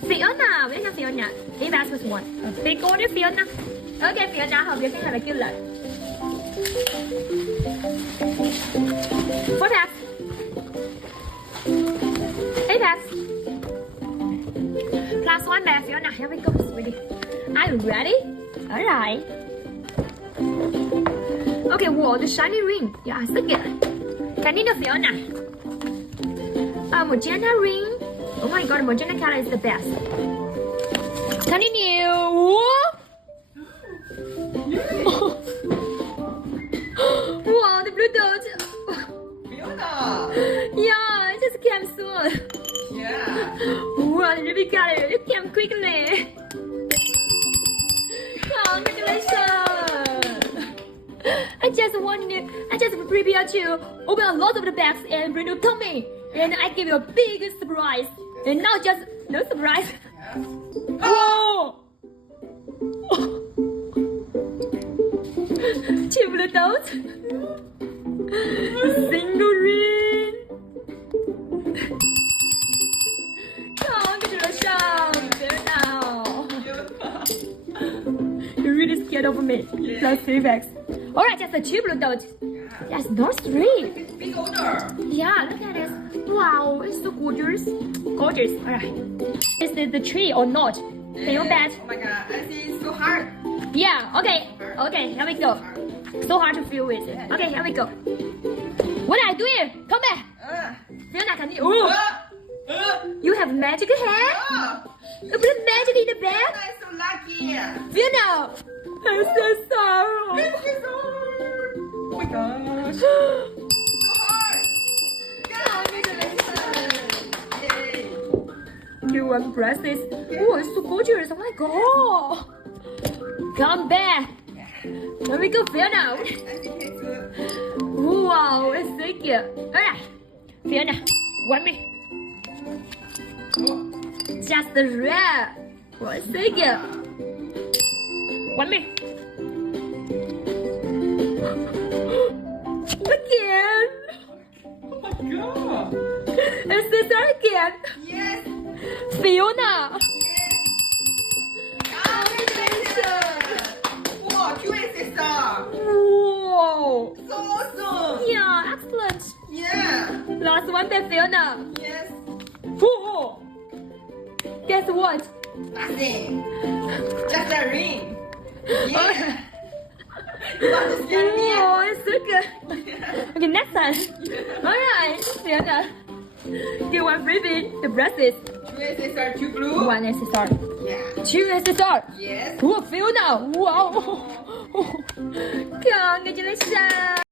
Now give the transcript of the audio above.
Fiona, với Fiona. He asked us one. Thì cô đi Fiona. Ok, Fiona học việc cái là kêu lại. What else? Eight else. Class one back, Fiona. Here we go, sweetie. Are you ready? Alright. Okay, whoa, the shiny ring. Yeah, second. Continue, Fiona. Magenta ring. Oh my god, magenta color is the best. Continue. Wow, the blue dot. Fiona! Yeah, it just came soon. Yeah! Wow, the ruby color, it came quickly. Congratulations! I just prepared to open a lot of the bags and bring to Tommy. And I give you a big surprise. And now just, no surprise. Whoa! Two blue dots. Single ring. Congratulations! There now. You're really scared of me. Yeah. Plus 3 bags. Alright, just the 2 blue dots. Yes, not 3. It's big order! Yeah, look at this. Wow, it's so gorgeous. Gorgeous. Alright. Is it the tree or not? Can you bet? Oh my god, I see it's so hard! Yeah, okay. Okay, here we go. So hard to feel with. Okay, here we go. What are you doing? Come back. Fiona, can you? Ooh, you have magic hair? You put magic in the bag? I'm so lucky! Fiona, I'm so sorry. Oh my gosh! So hard! Yay! You want bracelets? Oh, it's so gorgeous. Oh my god. Come back. Here we go, Fiona. I think it's good. Wow, it's so cute. Alright, Fiona, one minute. Just the red. Wow, it's so cute. 1 minute. Again. Oh my god! It's the third again. Yes! Fiona. Congratulations! Wow, two SSR! Whoa. So awesome! Yeah, excellent. Yeah! Last one by Fiona. Yes! Whoa. Guess what? Nothing! Just a ring! Yeah! You want to scare me? Oh, it's so good. Okay, next time. Alright, Fiona. Get one freebie, the bracelets. Two SSR, two blue? One SSR. Yeah! 2 SSR. Yes! Cool, Fiona. Wow. Congratulations.